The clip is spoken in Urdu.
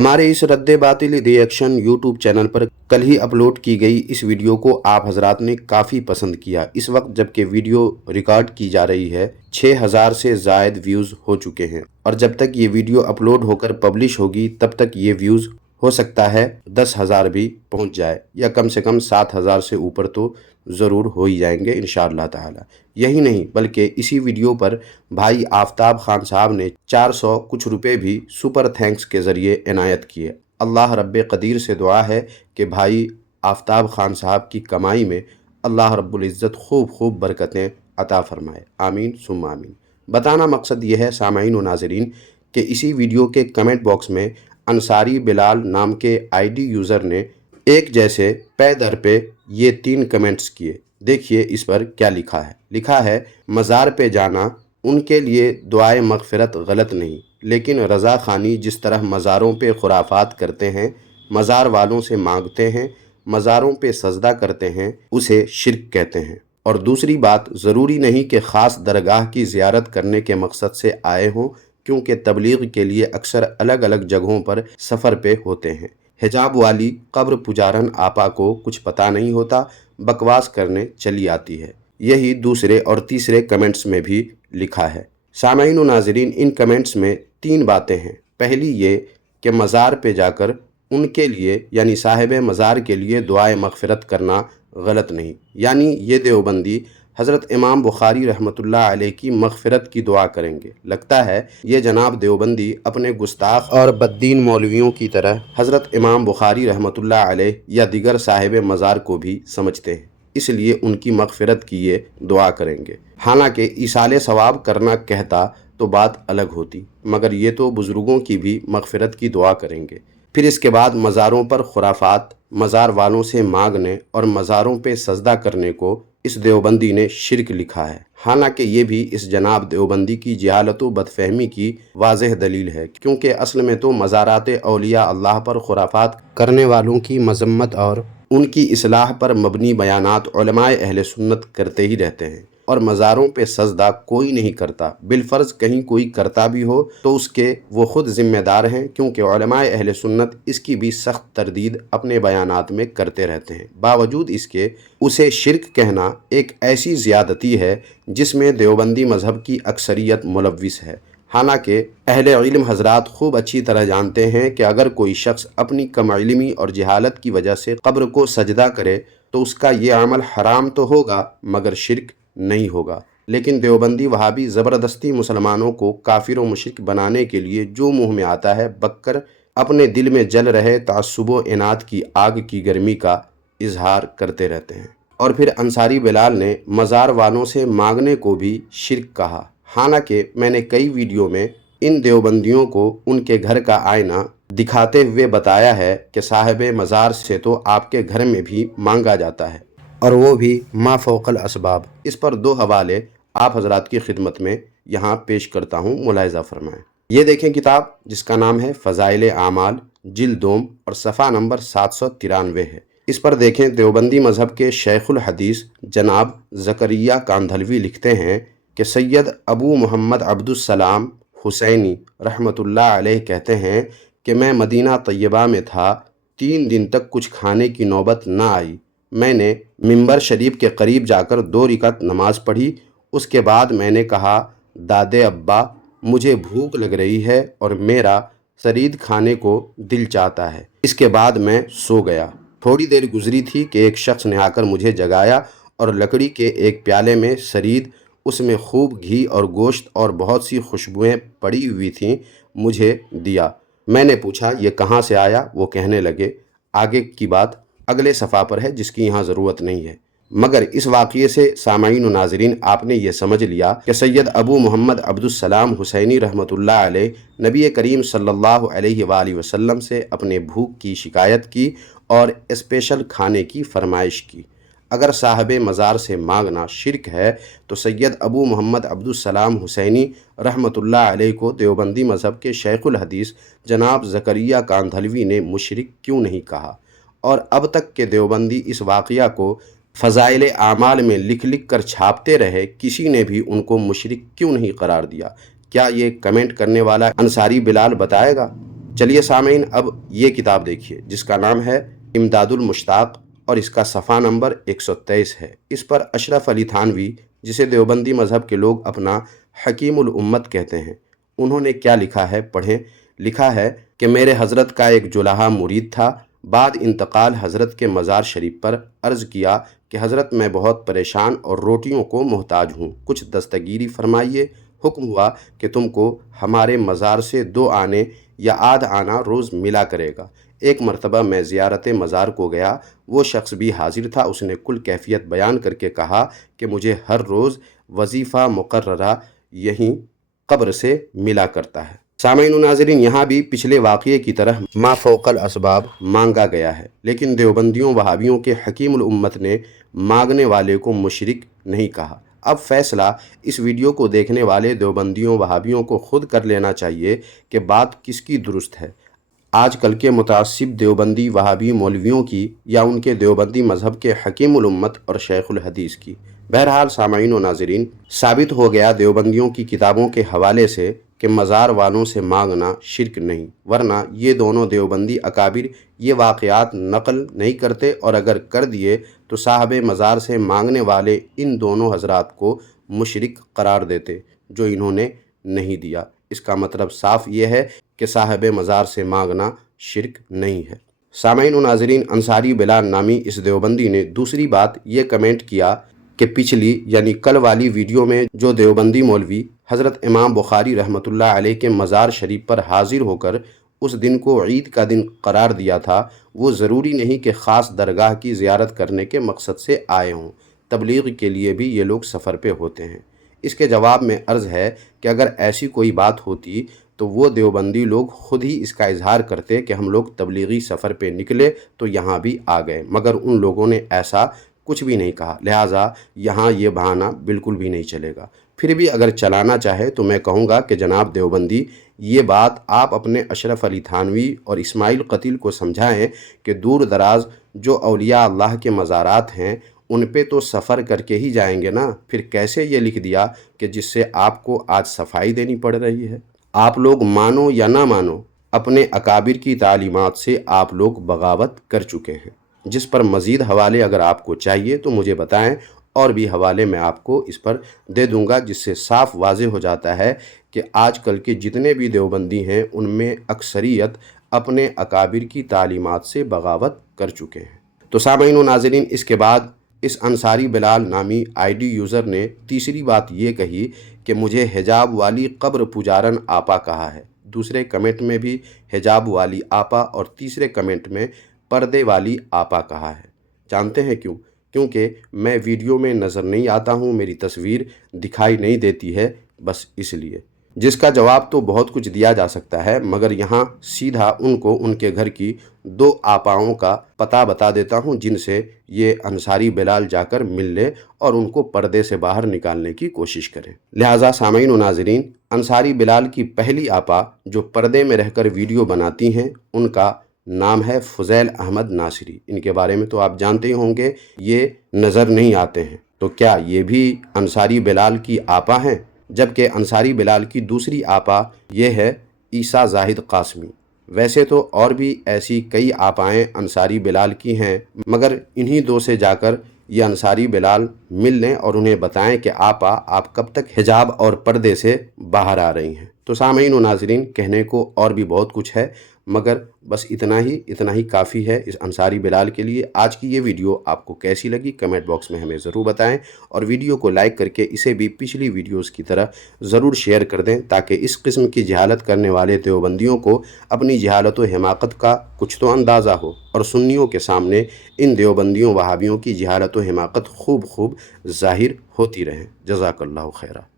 ہمارے اس رد باطل ریئیکشن یوٹیوب چینل پر کل ہی اپلوڈ کی گئی اس ویڈیو کو آپ حضرات نے کافی پسند کیا۔ اس وقت جبکہ ویڈیو ریکارڈ کی جا رہی ہے 6000 سے زائد ویوز ہو چکے ہیں، اور جب تک یہ ویڈیو اپلوڈ ہو کر پبلش ہوگی تب تک یہ ویوز ہو سکتا ہے 10,000 بھی پہنچ جائے، یا کم سے کم 7,000 سے اوپر تو ضرور ہو ہی جائیں گے انشاءاللہ تعالی۔ یہی نہیں بلکہ اسی ویڈیو پر بھائی آفتاب خان صاحب نے 400 کچھ روپے بھی سپر تھینکس کے ذریعے عنایت کیے۔ اللہ رب قدیر سے دعا ہے کہ بھائی آفتاب خان صاحب کی کمائی میں اللہ رب العزت خوب برکتیں عطا فرمائے، آمین ثم آمین۔ بتانا مقصد یہ ہے سامعین و ناظرین کہ اسی ویڈیو کے کمنٹ باکس میں انصاری بلال نام کے ID یوزر نے ایک جیسے پے در پہ یہ 3 کمنٹس کیے۔ دیکھیے اس پر کیا لکھا ہے۔ لکھا ہے مزار پہ جانا ان کے لیے دعائے مغفرت غلط نہیں، لیکن رضا خانی جس طرح مزاروں پہ خرافات کرتے ہیں، مزار والوں سے مانگتے ہیں، مزاروں پہ سجدہ کرتے ہیں، اسے شرک کہتے ہیں۔ اور دوسری بات، ضروری نہیں کہ خاص درگاہ کی زیارت کرنے کے مقصد سے آئے ہوں، کیونکہ تبلیغ کے لیے اکثر الگ الگ جگہوں پر سفر پہ ہوتے ہیں۔ حجاب والی قبر پجارن آپا کو کچھ پتہ نہیں ہوتا، بکواس کرنے چلی آتی ہے۔ یہی دوسرے اور تیسرے کمنٹس میں بھی لکھا ہے۔ سامعین و ناظرین، ان کمنٹس میں 3 باتیں ہیں۔ پہلی یہ کہ مزار پہ جا کر ان کے لیے یعنی صاحب مزار کے لیے دعائے مغفرت کرنا غلط نہیں، یعنی یہ دیوبندی حضرت امام بخاری رحمۃ اللہ علیہ کی مغفرت کی دعا کریں گے۔ لگتا ہے یہ جناب دیوبندی اپنے گستاخ اور بددین مولویوں کی طرح حضرت امام بخاری رحمۃ اللہ علیہ یا دیگر صاحب مزار کو بھی سمجھتے ہیں، اس لیے ان کی مغفرت کی یہ دعا کریں گے۔ حالانکہ ایصال ثواب کرنا کہتا تو بات الگ ہوتی، مگر یہ تو بزرگوں کی بھی مغفرت کی دعا کریں گے۔ پھر اس کے بعد مزاروں پر خرافات، مزار والوں سے مانگنے اور مزاروں پہ سجدہ کرنے کو اس دیوبندی نے شرک لکھا ہے، حالانکہ یہ بھی اس جناب دیوبندی کی جہالت و بدفہمی کی واضح دلیل ہے، کیونکہ اصل میں تو مزارات اولیاء اللہ پر خرافات کرنے والوں کی مذمت اور ان کی اصلاح پر مبنی بیانات علماء اہل سنت کرتے ہی رہتے ہیں، اور مزاروں پہ سجدہ کوئی نہیں کرتا۔ بالفرض کہیں کوئی کرتا بھی ہو تو اس کے وہ خود ذمہ دار ہیں، کیونکہ علماء اہل سنت اس کی بھی سخت تردید اپنے بیانات میں کرتے رہتے ہیں۔ باوجود اس کے اسے شرک کہنا ایک ایسی زیادتی ہے جس میں دیوبندی مذہب کی اکثریت ملوث ہے۔ حالانکہ اہل علم حضرات خوب اچھی طرح جانتے ہیں کہ اگر کوئی شخص اپنی کم علمی اور جہالت کی وجہ سے قبر کو سجدہ کرے تو اس کا یہ عمل حرام تو ہوگا مگر شرک نہیں ہوگا۔ لیکن دیوبندی وہابی زبردستی مسلمانوں کو کافر و مشرک بنانے کے لیے جو منہ میں آتا ہے بک کر اپنے دل میں جل رہے تعصب و عناد کی آگ کی گرمی کا اظہار کرتے رہتے ہیں۔ اور پھر انصاری بلال نے مزار والوں سے مانگنے کو بھی شرک کہا، حالانکہ میں نے کئی ویڈیو میں ان دیوبندیوں کو ان کے گھر کا آئینہ دکھاتے ہوئے بتایا ہے کہ صاحب مزار سے تو آپ کے گھر میں بھی مانگا جاتا ہے، اور وہ بھی ما فوق الاسباب۔ اس پر 2 حوالے آپ حضرات کی خدمت میں یہاں پیش کرتا ہوں، ملاحظہ فرمائیں۔ یہ دیکھیں کتاب جس کا نام ہے فضائل اعمال، جلد دوم اور صفحہ نمبر 793 ہے۔ اس پر دیکھیں دیوبندی مذہب کے شیخ الحدیث جناب زکریا کاندھلوی لکھتے ہیں کہ سید ابو محمد عبدالسلام حسینی رحمۃ اللہ علیہ کہتے ہیں کہ میں مدینہ طیبہ میں تھا، 3 دن تک کچھ کھانے کی نوبت نہ آئی۔ میں نے منبر شریف کے قریب جا کر 2 رکعت نماز پڑھی۔ اس کے بعد میں نے کہا دادے ابا مجھے بھوک لگ رہی ہے اور میرا ثرید کھانے کو دل چاہتا ہے۔ اس کے بعد میں سو گیا۔ تھوڑی دیر گزری تھی کہ ایک شخص نے آ کر مجھے جگایا اور لکڑی کے ایک پیالے میں ثرید، اس میں خوب گھی اور گوشت اور بہت سی خوشبوئیں پڑی ہوئی تھیں، مجھے دیا۔ میں نے پوچھا یہ کہاں سے آیا؟ وہ کہنے لگے آگے کی بات اگلے صفحہ پر ہے جس کی یہاں ضرورت نہیں ہے، مگر اس واقعے سے سامعین و ناظرین آپ نے یہ سمجھ لیا کہ سید ابو محمد عبدالسلام حسینی رحمۃ اللہ علیہ نبی کریم صلی اللہ علیہ وآلہ وسلم سے اپنے بھوک کی شکایت کی اور اسپیشل کھانے کی فرمائش کی۔ اگر صاحب مزار سے مانگنا شرک ہے تو سید ابو محمد عبدالسلام حسینی رحمۃ اللہ علیہ کو دیوبندی مذہب کے شیخ الحدیث جناب زکریا کاندھلوی نے مشرک کیوں نہیں کہا؟ اور اب تک کے دیوبندی اس واقعہ کو فضائل اعمال میں لکھ کر چھاپتے رہے، کسی نے بھی ان کو مشرک کیوں نہیں قرار دیا؟ کیا یہ کمنٹ کرنے والا انصاری بلال بتائے گا؟ چلیے سامعین، اب یہ کتاب دیکھیے جس کا نام ہے امداد المشتاق اور اس کا صفحہ نمبر 123 ہے۔ اس پر اشرف علی تھانوی، جسے دیوبندی مذہب کے لوگ اپنا حکیم الامت کہتے ہیں، انہوں نے کیا لکھا ہے پڑھیں۔ لکھا ہے کہ میرے حضرت کا ایک جلحا مرید تھا۔ بعد انتقال حضرت کے مزار شریف پر عرض کیا کہ حضرت میں بہت پریشان اور روٹیوں کو محتاج ہوں، کچھ دستگیری فرمائیے۔ حکم ہوا کہ تم کو ہمارے مزار سے 2 آنے یا آدھ آنا روز ملا کرے گا۔ ایک مرتبہ میں زیارت مزار کو گیا، وہ شخص بھی حاضر تھا۔ اس نے کل کیفیت بیان کر کے کہا کہ مجھے ہر روز وظیفہ مقررہ یہیں قبر سے ملا کرتا ہے۔ سامعین و ناظرین، یہاں بھی پچھلے واقعے کی طرح ما فوق الاسباب مانگا گیا ہے، لیکن دیوبندیوں وہابیوں کے حکیم الامت نے مانگنے والے کو مشرک نہیں کہا۔ اب فیصلہ اس ویڈیو کو دیکھنے والے دیوبندیوں وہابیوں کو خود کر لینا چاہیے کہ بات کس کی درست ہے، آج کل کے متعصب دیوبندی وہابی مولویوں کی یا ان کے دیوبندی مذہب کے حکیم الامت اور شیخ الحدیث کی۔ بہرحال سامعین و ناظرین، ثابت ہو گیا دیوبندیوں کی کتابوں کے حوالے سے کہ مزار والوں سے مانگنا شرک نہیں، ورنہ یہ دونوں دیوبندی اکابر یہ واقعات نقل نہیں کرتے، اور اگر کر دیے تو صاحب مزار سے مانگنے والے ان دونوں حضرات کو مشرک قرار دیتے، جو انہوں نے نہیں دیا۔ اس کا مطلب صاف یہ ہے کہ صاحب مزار سے مانگنا شرک نہیں ہے۔ سامعین و ناظرین، انصاری بلال نامی اس دیوبندی نے دوسری بات یہ کمنٹ کیا کہ پچھلی یعنی کل والی ویڈیو میں جو دیوبندی مولوی حضرت امام بخاری رحمۃ اللہ علیہ کے مزار شریف پر حاضر ہو کر اس دن کو عید کا دن قرار دیا تھا، وہ ضروری نہیں کہ خاص درگاہ کی زیارت کرنے کے مقصد سے آئے ہوں، تبلیغ کے لیے بھی یہ لوگ سفر پہ ہوتے ہیں۔ اس کے جواب میں عرض ہے کہ اگر ایسی کوئی بات ہوتی تو وہ دیوبندی لوگ خود ہی اس کا اظہار کرتے کہ ہم لوگ تبلیغی سفر پہ نکلے تو یہاں بھی آ گئے، مگر ان لوگوں نے ایسا کچھ بھی نہیں کہا، لہٰذا یہاں یہ بہانہ بالکل بھی نہیں چلے گا۔ پھر بھی اگر چلانا چاہے تو میں کہوں گا کہ جناب دیوبندی، یہ بات آپ اپنے اشرف علی تھانوی اور اسماعیل قتیل کو سمجھائیں کہ دور دراز جو اولیاء اللہ کے مزارات ہیں ان پہ تو سفر کر کے ہی جائیں گے نا، پھر کیسے یہ لکھ دیا کہ جس سے آپ کو آج صفائی دینی پڑ رہی ہے؟ آپ لوگ مانو یا نہ مانو، اپنے اکابر کی تعلیمات سے آپ لوگ بغاوت کر چکے ہیں۔ جس پر مزید حوالے اگر آپ کو چاہیے تو مجھے بتائیں، اور بھی حوالے میں آپ کو اس پر دے دوں گا، جس سے صاف واضح ہو جاتا ہے کہ آج کل کے جتنے بھی دیوبندی ہیں ان میں اکثریت اپنے اکابر کی تعلیمات سے بغاوت کر چکے ہیں۔ تو سامعین و ناظرین، اس کے بعد اس انصاری بلال نامی آئی ڈی یوزر نے تیسری بات یہ کہی کہ مجھے حجاب والی قبر پجارن آپا کہا ہے۔ دوسرے کمنٹ میں بھی حجاب والی آپا اور تیسرے کمنٹ میں پردے والی آپا کہا ہے۔ جانتے ہیں کیوں؟ کیونکہ میں ویڈیو میں نظر نہیں آتا ہوں، میری تصویر دکھائی نہیں دیتی ہے، بس اس لیے۔ جس کا جواب تو بہت کچھ دیا جا سکتا ہے، مگر یہاں سیدھا ان کو ان کے گھر کی 2 آپاؤں کا پتہ بتا دیتا ہوں جن سے یہ انصاری بلال جا کر مل لے اور ان کو پردے سے باہر نکالنے کی کوشش کریں۔ لہٰذا سامعین و ناظرین، انصاری بلال کی پہلی آپا جو پردے میں رہ کر ویڈیو بناتی ہیں ان کا نام ہے فضیل احمد ناصری۔ ان کے بارے میں تو آپ جانتے ہی ہوں گے، یہ نظر نہیں آتے ہیں، تو کیا یہ بھی انصاری بلال کی آپا ہیں؟ جبکہ انصاری بلال کی دوسری آپا یہ ہے عیسیٰ زاہد قاسمی۔ ویسے تو اور بھی ایسی کئی آپائیں انصاری بلال کی ہیں، مگر انہی 2 سے جا کر یہ انصاری بلال مل لیں اور انہیں بتائیں کہ آپا آپ کب تک حجاب اور پردے سے باہر آ رہی ہیں۔ تو سامعین و ناظرین، کہنے کو اور بھی بہت کچھ ہے، مگر بس اتنا ہی کافی ہے اس انصاری بلال کے لیے۔ آج کی یہ ویڈیو آپ کو کیسی لگی کمنٹ باکس میں ہمیں ضرور بتائیں، اور ویڈیو کو لائک کر کے اسے بھی پچھلی ویڈیوز کی طرح ضرور شیئر کر دیں، تاکہ اس قسم کی جہالت کرنے والے دیوبندیوں کو اپنی جہالت و حماقت کا کچھ تو اندازہ ہو، اور سنیوں کے سامنے ان دیوبندیوں وہابیوں کی جہالت و حماقت خوب ظاہر ہوتی رہیں۔ جزاک اللہ خیرہ۔